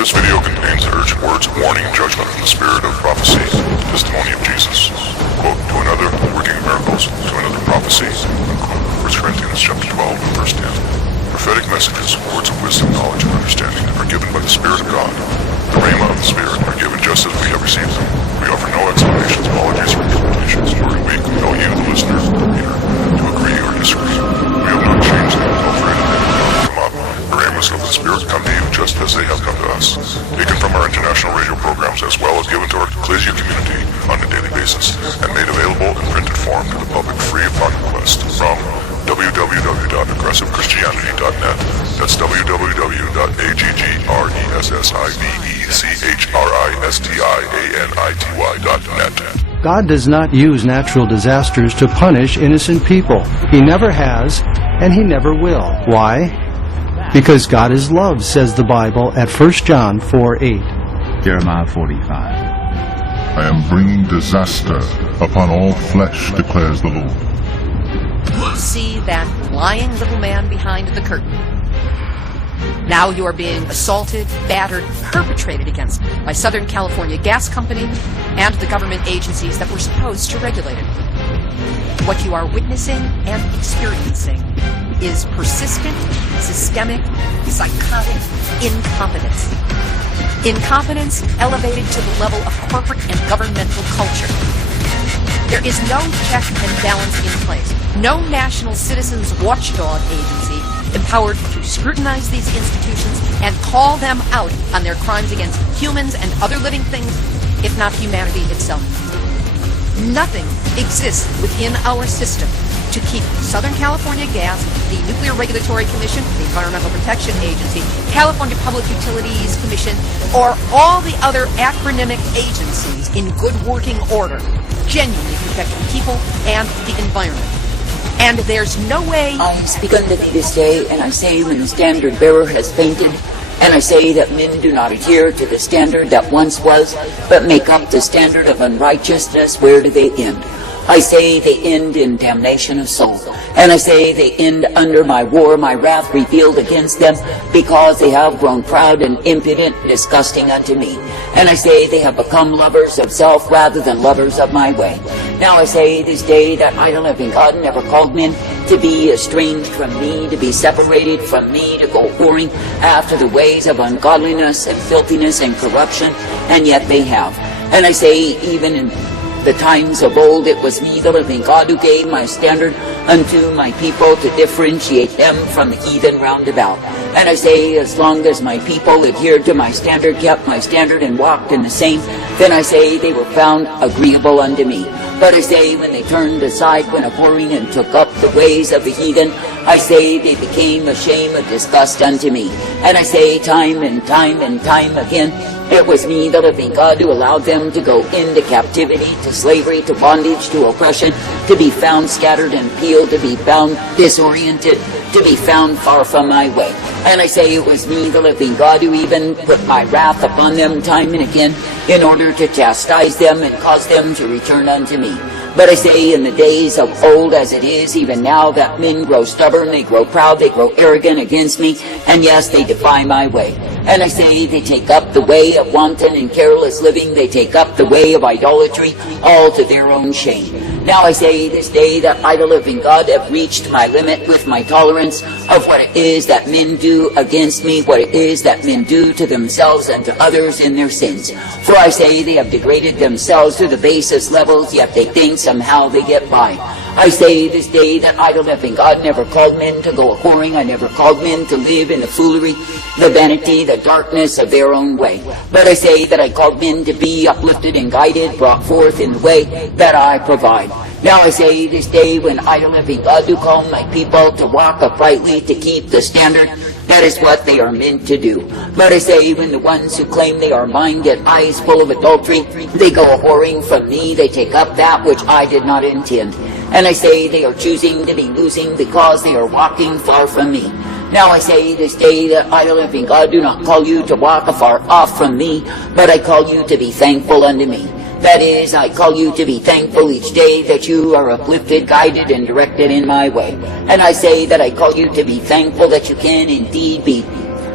This video contains urgent words of warning and judgment from the spirit of prophecy, testimony of Jesus. Quote, to another, working miracles, to another prophecy. Unquote. 1 Corinthians chapter 12, verse 10. Prophetic messages, words of wisdom, knowledge, and understanding are given by the Spirit of God. The rhema of the Spirit are given just as we have received them. We offer no explanations, apologies, or interpretations, nor do we compel you, the listener, or reader, to agree or disagree. We have not changed them, alterated them, or come up. The rhemas of the Spirit come to you just as they have come to us, taken from our international radio programs as well as given to our ecclesia community on a daily basis, and made available in printed form to the public free upon request from www.aggressivechristianity.net. That's www.aggressivechristianity.net. God does not use natural disasters to punish innocent people. He never has, and He never will. Why? Because God is love, says the Bible at 1 John 4:8. Jeremiah 45. I am bringing disaster upon all flesh, declares the Lord. You see that lying little man behind the curtain. Now you are being assaulted, battered, perpetrated against by Southern California Gas Company and the government agencies that were supposed to regulate it. What you are witnessing and experiencing is persistent, systemic, psychotic incompetence. Incompetence elevated to the level of corporate and governmental culture. There is no check and balance in place. No national citizens watchdog agency empowered to scrutinize these institutions and call them out on their crimes against humans and other living things, if not humanity itself. Nothing exists within our system to keep Southern California Gas, the Nuclear Regulatory Commission, the Environmental Protection Agency, California Public Utilities Commission, or all the other acronymic agencies in good working order, genuinely protecting people and the environment. And there's no way... I speak unto thee this day, and I say when the standard bearer has fainted, and I say that men do not adhere to the standard that once was, but make up the standard of unrighteousness, where do they end? I say they end in damnation of soul. And I say they end under my war, my wrath revealed against them, because they have grown proud and impudent, disgusting unto me. And I say they have become lovers of self rather than lovers of my way. Now I say this day that I, the living God, never called men to be estranged from me, to be separated from me, to go whoring after the ways of ungodliness and filthiness and corruption, and yet they have. And I say even in the times of old, it was me, the living God, who gave my standard unto my people to differentiate them from the heathen round about. And I say, as long as my people adhered to my standard, kept my standard, and walked in the same, then I say they were found agreeable unto me. But I say, when they turned aside, when abhorring, and took up the ways of the heathen, I say they became a shame of disgust unto me. And I say, time and time and time again, it was me, the living God, who allowed them to go into captivity, to slavery, to bondage, to oppression, to be found scattered and peeled, to be found disoriented, to be found far from my way. And I say it was me, the living God, who even put my wrath upon them time and again, in order to chastise them and cause them to return unto me. But I say in the days of old, as it is even now, that men grow stubborn, they grow proud, they grow arrogant against me, and yes, they defy my way. And I say they take up the way of wanton and careless living, they take up the way of idolatry, all to their own shame. Now I say this day that I, the living God, have reached my limit with my tolerance of what it is that men do against me, what it is that men do to themselves and to others in their sins. For I say they have degraded themselves to the basest levels, yet they think somehow they get by. I say this day that I, the living God, never called men to go a-whoring. I never called men to live in the foolery, the vanity, the darkness of their own way. But I say that I called men to be uplifted and guided, brought forth in the way that I provide. Now I say this day, when I, the living God, do call my people to walk uprightly, to keep the standard, that is what they are meant to do. But I say, when the ones who claim they are mine get eyes full of adultery, they go a-whoring from me, they take up that which I did not intend. And I say they are choosing to be losing because they are walking far from me. Now I say this day that I, the living God, do not call you to walk afar off from me, but I call you to be thankful unto me. That is, I call you to be thankful each day that you are uplifted, guided, and directed in my way. And I say that I call you to be thankful that you can indeed be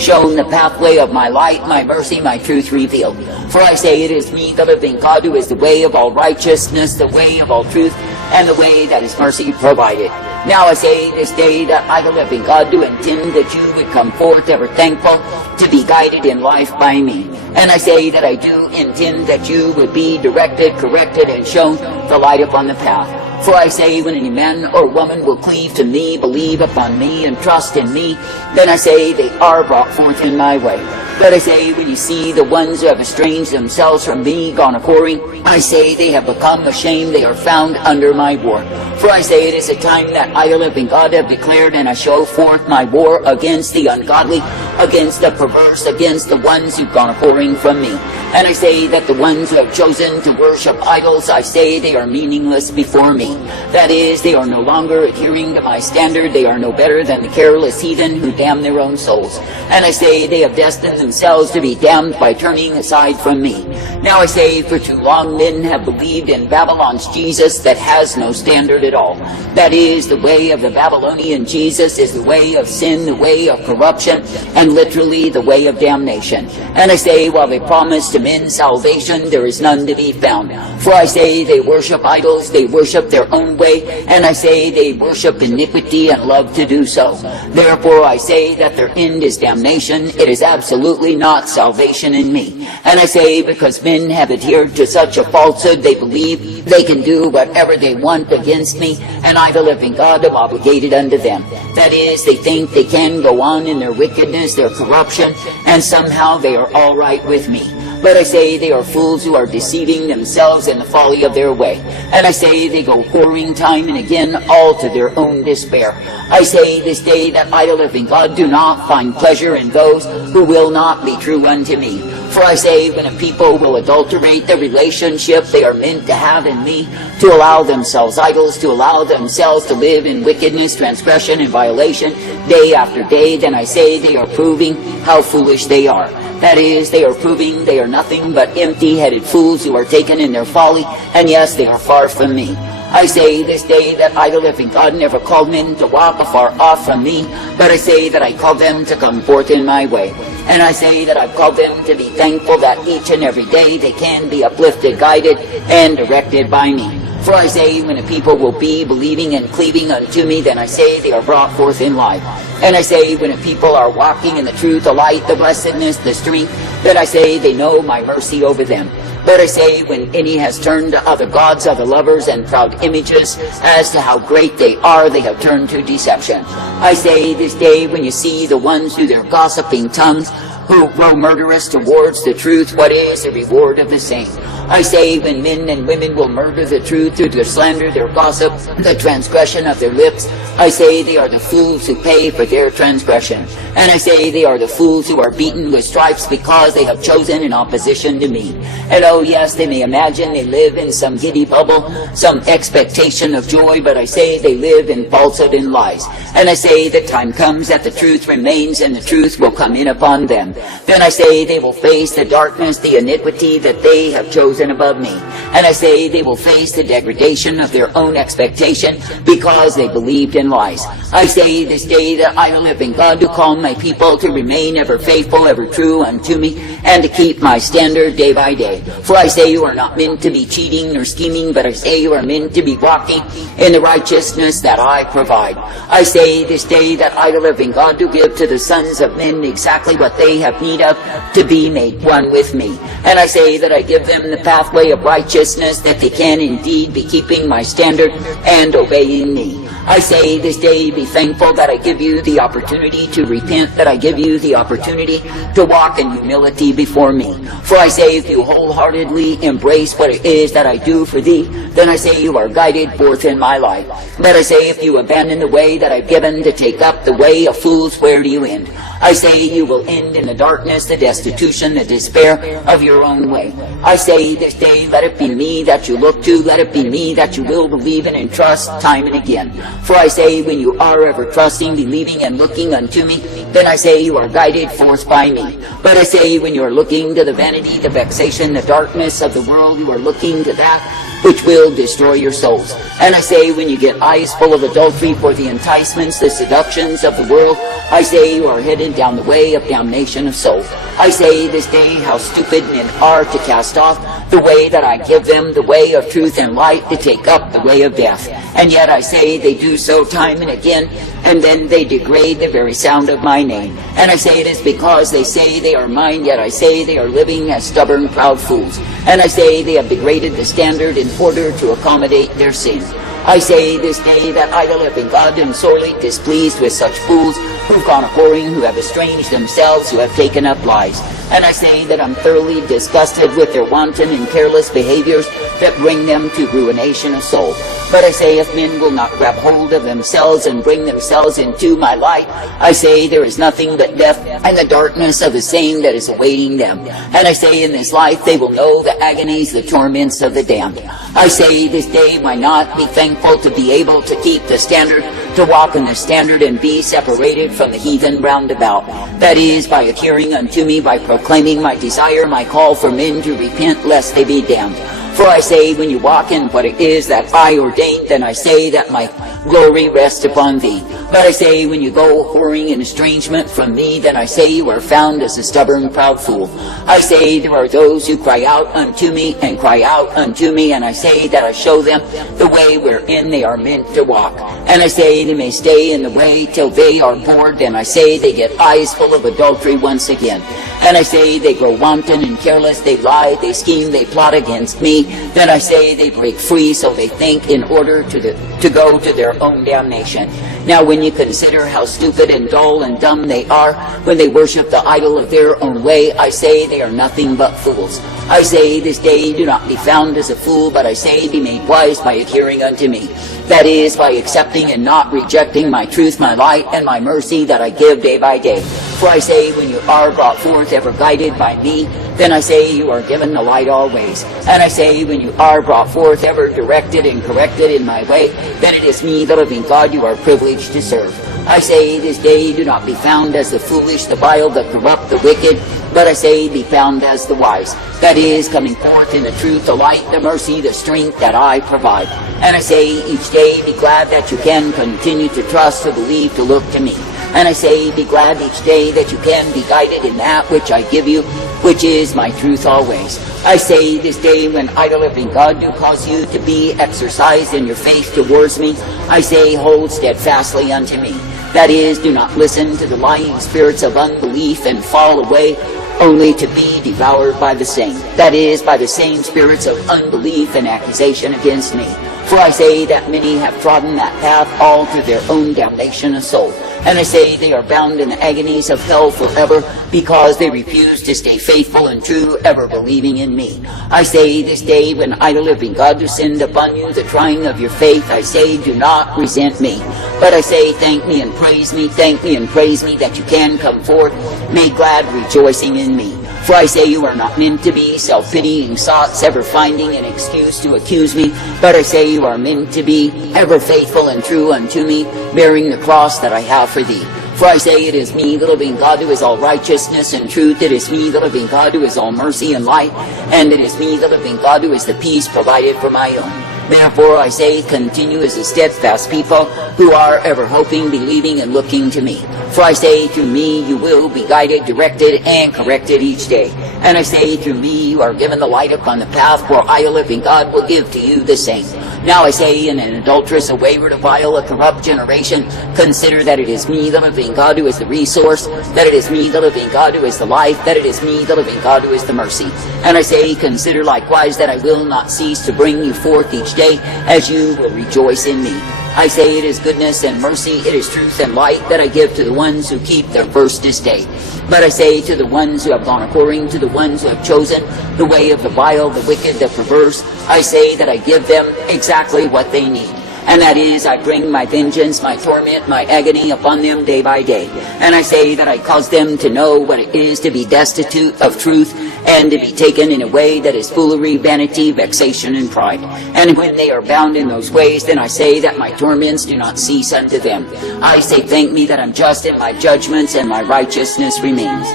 shown the pathway of my light, my mercy, my truth revealed. For I say it is me, the living God, who is the way of all righteousness, the way of all truth, and the way that His mercy provided. Now I say this day that I, the living God, do intend that you would come forth ever thankful to be guided in life by me. And I say that I do intend that you would be directed, corrected, and shown the light upon the path. For I say, when any man or woman will cleave to me, believe upon me, and trust in me, then I say they are brought forth in my way. But I say, when you see the ones who have estranged themselves from me, gone a-whoring, I say they have become ashamed, they are found under my war. For I say it is a time that I, the living God, have declared, and I show forth my war against the ungodly, against the perverse, against the ones who've gone a-whoring from me. And I say that the ones who have chosen to worship idols, I say they are meaningless before me. That is, they are no longer adhering to my standard. They are no better than the careless heathen who damn their own souls. And I say they have destined themselves to be damned by turning aside from me. Now I say, for too long men have believed in Babylon's Jesus that has no standard at all. That is, the way of the Babylonian Jesus is the way of sin, the way of corruption, and literally the way of damnation. And I say, while they promise to men salvation, there is none to be found. For I say they worship idols, they worship their own way, and I say they worship iniquity and love to do so. Therefore I say that their end is damnation. It is absolutely not salvation in me. And I say, because men have adhered to such a falsehood, they believe they can do whatever they want against me, and I, the living God, am obligated unto them. That is, they think they can go on in their wickedness, their corruption, and somehow they are all right with me. But I say they are fools who are deceiving themselves in the folly of their way. And I say they go whoring time and again, all to their own despair. I say this day that I, the living God, do not find pleasure in those who will not be true unto me. For I say, when a people will adulterate the relationship they are meant to have in me, to allow themselves idols, to allow themselves to live in wickedness, transgression, and violation day after day, then I say they are proving how foolish they are. That is, they are proving they are nothing but empty-headed fools who are taken in their folly, and yes, they are far from me. I say this day that I, the living God, never called men to walk afar off from me, but I say that I call them to come forth in my way. And I say that I've called them to be thankful that each and every day they can be uplifted, guided, and directed by me. For I say, when a people will be believing and cleaving unto me, then I say they are brought forth in life. And I say, when a people are walking in the truth, the light, the blessedness, the strength, then I say they know my mercy over them. But I say, when any has turned to other gods, other lovers, and proud images, as to how great they are, they have turned to deception. I say this day, when you see the ones through their gossiping tongues, who grow murderous towards the truth, what is the reward of the same? I say, when men and women will murder the truth through their slander, their gossip, the transgression of their lips, I say they are the fools who pay for their transgression. And I say they are the fools who are beaten with stripes because they have chosen in opposition to me. And oh yes, they may imagine they live in some giddy bubble, some expectation of joy, but I say they live in falsehood and lies. And I say the time comes that the truth remains and the truth will come in upon them. Then I say they will face the darkness, the iniquity that they have chosen above me. And I say they will face the degradation of their own expectation because they believed in lies. I say this day that I, the living God, do call my people to remain ever faithful, ever true unto me, and to keep my standard day by day. For I say you are not meant to be cheating nor scheming, but I say you are meant to be walking in the righteousness that I provide. I say this day that I, the living God, do give to the sons of men exactly what they have need of to be made one with me. And I say that I give them the pathway of righteousness, that they can indeed be keeping my standard and obeying me. I say this day, be thankful that I give you the opportunity to repent, that I give you the opportunity to walk in humility before me. For I say, if you wholeheartedly embrace what it is that I do for thee, then I say you are guided forth in my life. But I say, if you abandon the way that I've given to take up the way of fools, where do you end? I say you will end in the darkness, the destitution, the despair of your own way. I say this day, let it be me that you look to, let it be me that you will believe in and trust time and again. For I say, when you are ever trusting, believing, and looking unto me, then I say you are guided forth by me. But I say, when you are looking to the vanity, the vexation, the darkness of the world, you are looking to that, which will destroy your souls. And I say, when you get eyes full of adultery for the enticements, the seductions of the world, I say you are headed down the way of damnation of soul. I say this day how stupid men are to cast off the way that I give them, the way of truth and light, to take up the way of death. And yet I say they do so time and again, and then they degrade the very sound of my name. And I say it is because they say they are mine, yet I say they are living as stubborn, proud fools. And I say they have degraded the standard in order to accommodate their sin. I say this day that I will have been God and sorely displeased with such fools who've gone a-whoring, who have estranged themselves, who have taken up lies. And I say that I'm thoroughly disgusted with their wanton and careless behaviors that bring them to ruination of soul. But I say if men will not grab hold of themselves and bring themselves into my light, I say there is nothing but death and the darkness of the same that is awaiting them. And I say in this life they will know the agonies, the torments of the damned. I say this day why not be thankful to be able to keep the standard, to walk in the standard and be separated from the heathen round about. That is, by adhering unto me, by proclaiming my desire, my call for men to repent lest they be damned. For I say, when you walk in what it is that I ordained, then I say that my glory rests upon thee. But I say, when you go whoring in estrangement from me, then I say you are found as a stubborn, proud fool. I say there are those who cry out unto me, and cry out unto me, and I say that I show them the way wherein they are meant to walk. And I say they may stay in the way till they are bored, and I say they get eyes full of adultery once again. And I say they grow wanton and careless, they lie, they scheme, they plot against me. Then I say they break free, so they think, in order to go to their own damnation. Now when you consider how stupid and dull and dumb they are, when they worship the idol of their own way, I say they are nothing but fools. I say this day do not be found as a fool, but I say be made wise by adhering unto me. That is, by accepting and not rejecting my truth, my light, and my mercy that I give day by day. For I say, when you are brought forth ever guided by me, then I say you are given the light always. And I say, when you are brought forth ever directed and corrected in my way, then it is me, the living God, you are privileged to serve. I say this day do not be found as the foolish, the vile, the corrupt, the wicked, but I say be found as the wise. That is, coming forth in the truth, the light, the mercy, the strength that I provide. And I say each day be glad that you can continue to trust, to believe, to look to me. And I say be glad each day that you can be guided in that which I give you, which is my truth always. I say this day when I, the living God, do cause you to be exercised in your faith towards me, I say hold steadfastly unto me. That is, do not listen to the lying spirits of unbelief and fall away, only to be devoured by the same. That is, by the same spirits of unbelief and accusation against me. For I say that many have trodden that path all to their own damnation of soul. And I say they are bound in the agonies of hell forever, because they refuse to stay faithful and true, ever believing in me. I say this day when I, the living God, do send upon you the trying of your faith, I say do not resent me. But I say thank me and praise me, thank me and praise me that you can come forth, make glad rejoicing in me. For I say you are not meant to be self-pitying sots, ever finding an excuse to accuse me, but I say you are meant to be ever faithful and true unto me, bearing the cross that I have for thee. For I say it is me, the living God, who is all righteousness and truth. It is me, the living God, who is all mercy and light. And it is me, the living God, who is the peace provided for my own. Therefore I say, continue as a steadfast people who are ever hoping, believing, and looking to me. For I say, through me you will be guided, directed, and corrected each day. And I say, through me you are given the light upon the path, for I, a living God, will give to you the same. Now I say, in an adulterous, a wayward, a vile, a corrupt generation, consider that it is me, the living God, who is the resource, that it is me, the living God, who is the life, that it is me, the living God, who is the mercy. And I say, consider likewise that I will not cease to bring you forth each day, as you will rejoice in me. I say it is goodness and mercy, it is truth and light that I give to the ones who keep their first day. But I say to the ones who have gone according to the ones who have chosen the way of the vile, the wicked, the perverse, I say that I give them exactly what they need. And that is, I bring my vengeance, my torment, my agony upon them day by day. And I say that I cause them to know what it is to be destitute of truth, and to be taken in a way that is foolery, vanity, vexation, and pride. And when they are bound in those ways, then I say that my torments do not cease unto them. I say, thank me that I'm just in my judgments, and my righteousness remains.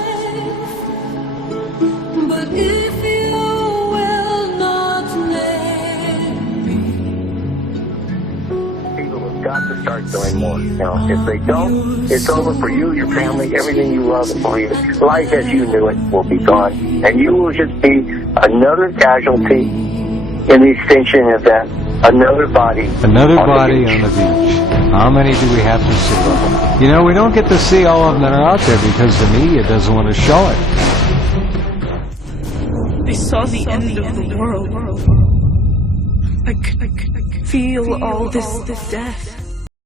But if you will not name start doing more. You know, if they don't, it's over for you, your family, everything you love and believe in. Life as you knew it will be gone, and you will just be another casualty in the extinction event, another body. Another body on the beach. How many do we have to see? You know, we don't get to see all of them that are out there because the media doesn't want to show it. I saw the end of the world. I could feel all this death.